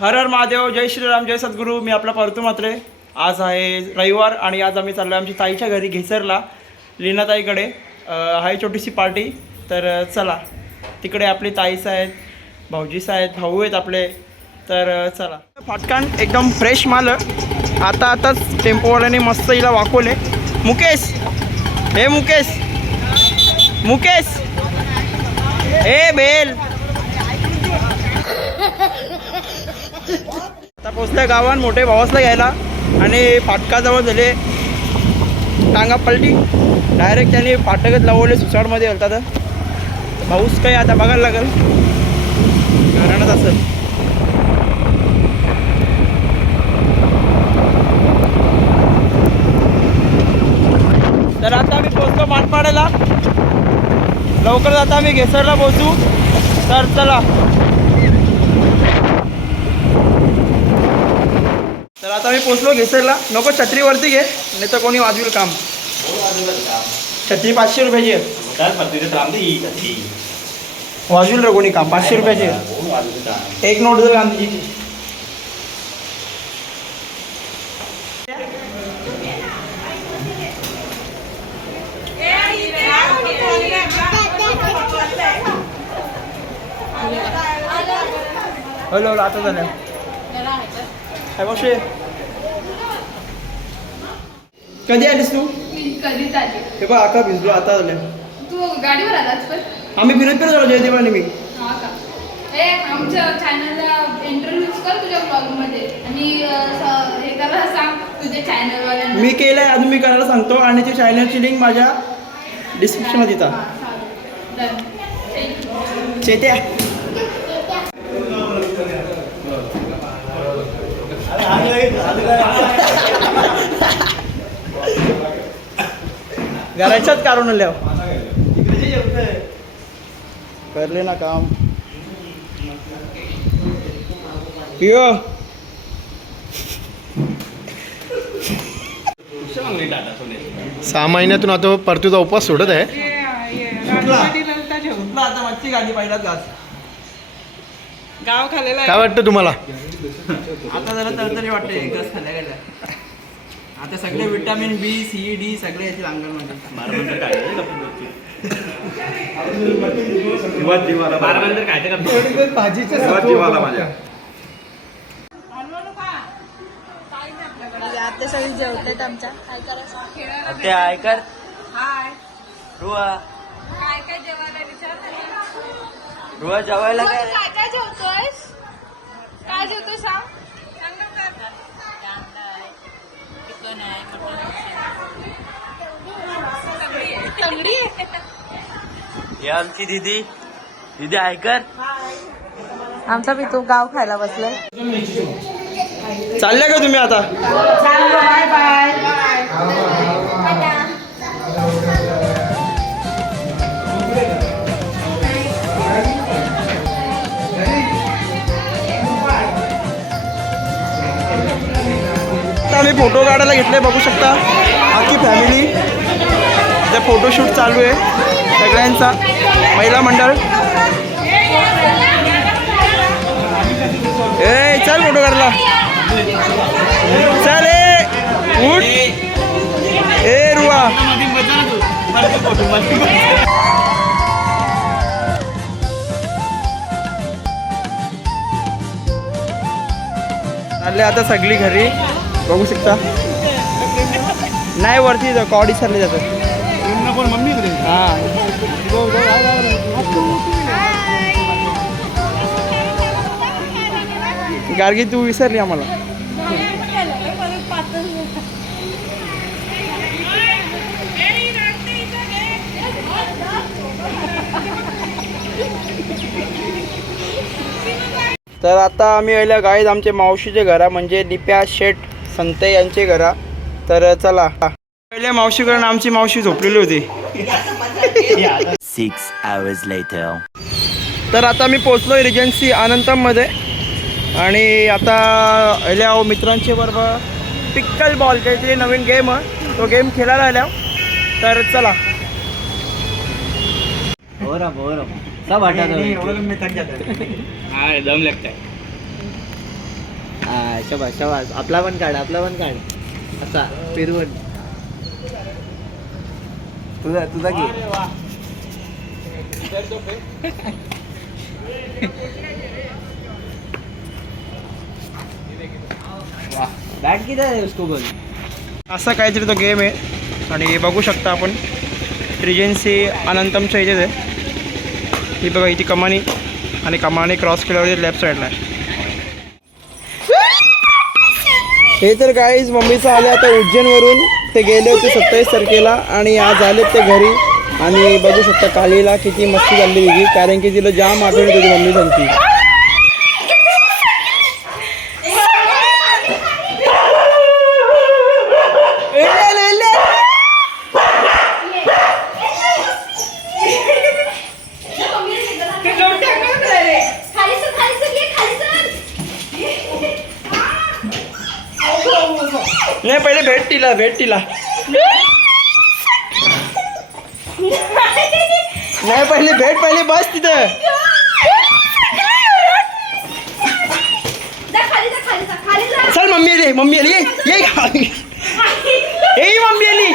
हर हर महादेव, जय श्रीराम, जय सद्गुरू. मी आपला परतू मात्रे. आज आहे रविवार आणि आज आम्ही चाललो आहे आमच्या ताईच्या घरी घेसरला, लीनाताईकडे. आहे छोटीशी पार्टी. तर चला, तिकडे आपले ताईस आहेत, भाऊजीस आहेत, भाऊ आहेत आपले. तर चला. फाटकान एकदम फ्रेश माल. आताच टेम्पोवाल्याने मस्त हिला वाकवले. मुकेश, हे मुकेश, मुकेश, हे बेल. आता पोचल्या गावात मोठे भावासला घ्यायला आणि फाटकाजवळ झाले टांगा पलटी. डायरेक्ट त्यांनी फाटकच लावले, सुसाडमध्ये घालतात. पाऊस काही आता बघायला लागेल, कारणच असेल. तर आता आम्ही पोचलो मानपाड्याला. लवकरच आता आम्ही घेसरला पोचू. तर चला. तर आता मी पोचलो घेसरला. नको छत्रीवरती घे, नाही तर कोणी वाजवेल काम. छत्री 500 रुपयाची आहे. वाजवेल रे कोणी काम. 500 रुपयाची एक नोट जर गांधीजीची. हॅलो, आता झालं काय मावशी? कधी आलीस तू? कधीच आली. हे बघ, आका भिजलो. आता झालं. तू गाडीवर आलास पण? आम्ही फिरत फिरत आलो जयदेवाने मी. हा का? ए, आमच्या चॅनलला इंटरव्ह्यूज कर तुझ्या ब्लॉगमध्ये आणि हे करायला सांग तुझ्या चॅनलवाल्यांना. मी केलंय, अजून मी करायला सांगतो. आणि ती चॅनलची लिंक माझ्या डिस्क्रिप्शनमध्ये येतात. चेत्या घराच्याच कारण लिहा करले ना काम. पिओ 6 महिन्यातून आता परतूचा उपवास सोडत आहे. आता मच्छी गाडी पहिलाच घास. गाव खाल्लेला काय वाटतं तुम्हाला? आता जरा तरतरी वाटते एक घास खाल्ल्या गेल्या. आता सगळे विटामिन बी, सी, डी सगळे येतील अंगामध्ये. आता सगळी जेवतात आमच्या. काय करायचं? ते ऐकर हाय. रुआ काय काय जेवायला विचार? रुआ जेवायला काय? काय काय जेवतोयस? काय जेवतोय सांग. तंगडी आहे. हे आमची दीदी. दीदी ऐकर. आमचा मी तो गाव खायला बसलाय. चालल्या का तुम्ही आता? Bye bye. आम्ही फोटो काढायला घेतले, बघू शकता. आखी फॅमिली. ते फोटोशूट चालू आहे सगळ्यांचा. महिला मंडळ. ए चल फोटो काढला. चल उठ. ए रुआ चालले आता सगळी घरी, बघू शकता. नाही वरती कॉडी सरले जातात. हां गार्गी तू विसरली आम्हाला. तर आता आम्ही आल्या गाईत आमचे मावशीचे घरा, म्हणजे लिप्या शेठ संते यांचे घरा. तर चला. पहिल्या मावशीकडून आमची मावशी झोपलेली होती. 6 hours later. तर आता मी पोचलो रिजन्सी आनंदमध्ये. आणि आता आल्या मित्रांचे बरोबर पिक्कल बॉल काहीतरी नवीन गेम आहे, तो गेम खेळायला आल्या. तर चला. सब हटा दो। में थक जाता है. हाँ दम लगता है। हा शबास शबास आपला पण काढ असा फिरवून तुझा घे बॅट किती आहे उसको बोल असा काहीतरी तो गेम आहे आणि बघू शकता आपण ट्रिजन्सी अनंतमच्या इथेच आहे. ही बघा इथे कमानी आणि कमानी क्रॉस केल्यावर लेफ्ट साईडला आहे. हे तर गाईज मम्मीचं आले आता उज्जैनवरून. ते गेले होते 27 तारखेला आणि आज आलेत ते घरी. आणि बघू शकता कालीला किती मस्ती झाली वेगळी, कारण की तिला जाम आठवण येत होती मम्मी त्यांची. नाही पहिले भेट तिला नाही पहिले बस तिथं. चल मम्मी आली ये ए मम्मी आली.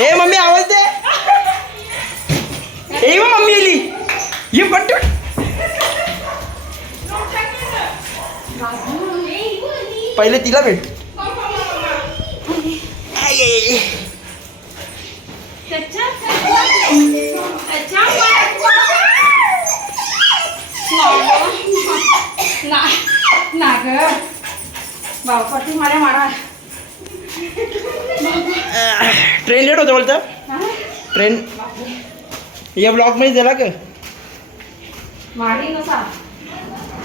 ए मम्मी आवाज दे. ए मम्मी आली ये पट्टू. पहिले तिला भेट. ट्रेन लेट होतं बोलतं. ट्रेन या ब्लॉक मध्ये दिला का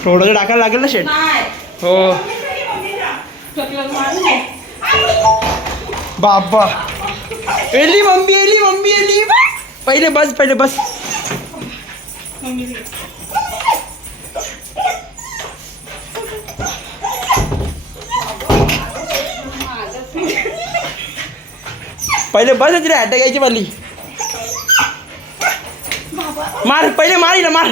थोडं टाकायला लागेल ना शेट. हो बाबा एली मम्मी एली. पहिले बस. पहिले बस रे अटॅक यायची वाली. मार पहिले मार.